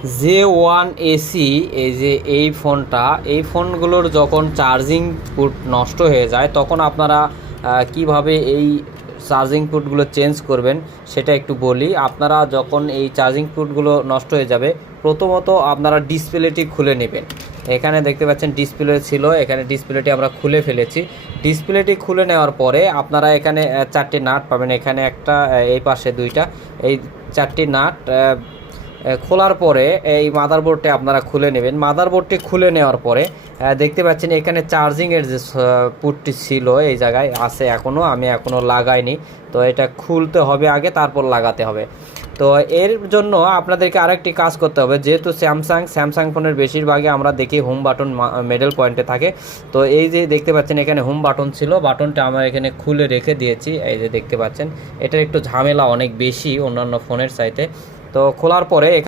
J1AC, এই যে এই ফোনটা, এই ফোনগুলোর যখন চার্জিং পুট নষ্ট হয়ে যায় তখন আপনারা কিভাবে এই চার্জিং পুটগুলো চেঞ্জ করবেন সেটা একটু বলি। আপনারা যখন এই চার্জিং পুটগুলো নষ্ট হয়ে যাবে, প্রথমত আপনারা ডিসপ্লেটি খুলে নেবেন। এখানে দেখতে পাচ্ছেন ডিসপ্লে ছিল, এখানে ডিসপ্লেটি আমরা খুলে ফেলেছি। ডিসপ্লেটি খুলে নেওয়ার পরে আপনারা এখানে চারটি নাট পাবেন, এখানে একটা, এই পাশে দুইটা, এই চারটি নাট খোলার পরে এই মাদারবোর্ডটি আপনারা খুলে নেবেন। মাদারবোর্ডটি খুলে নেওয়ার পরে দেখতে পাচ্ছেন এখানে চার্জিংয়ের যে পুটটি ছিল এই জায়গায় আছে, আমি এখনও লাগাইনি। তো এটা খুলতে হবে আগে, তারপর লাগাতে হবে। তো এর জন্য আপনাদেরকে আরেকটি কাজ করতে হবে। যেহেতু স্যামসাং ফোনের বেশিরভাগই আমরা দেখি হোম বাটন মিডল পয়েন্টে থাকে। তো এই যে দেখতে পাচ্ছেন এখানে হোম বাটন ছিল, বাটনটা আমরা এখানে খুলে রেখে দিয়েছি। এই যে দেখতে পাচ্ছেন এটার একটু ঝামেলা অনেক বেশি অন্যান্য ফোনের চাইতে। তো খোলার পরে